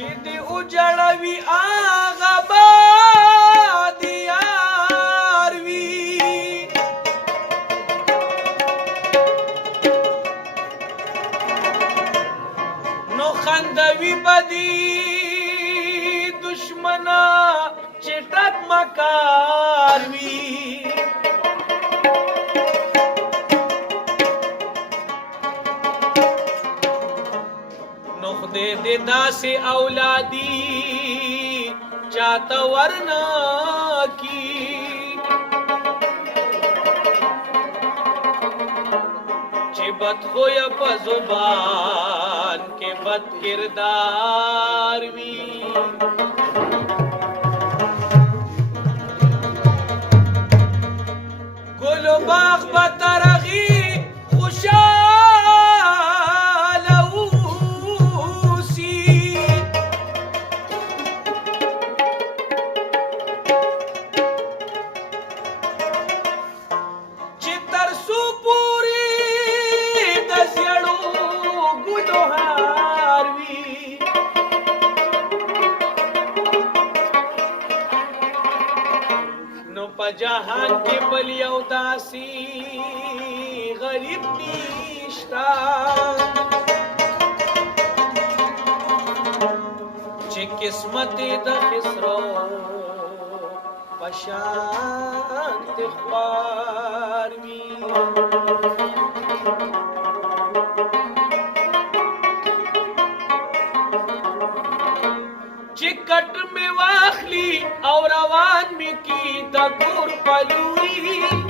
چې دې وجړوي هغه باد یار وي نو خندوي بدي دشمنا چې ټک مکار وي نو خدای دې داسې اولادي چاته ورنا کی چې بد خویه په زبان کې بد کردار وي گل و باغ به ترغی خوشحاله اوسي چې تر څو پورې د زړو ګلو هار وي نو په جهان کې بل یو داسې غریب نشتا چې قسمت د خسرو په شان د خوار وي چې کټ مې واخلي او روان مې کی د کور پلوي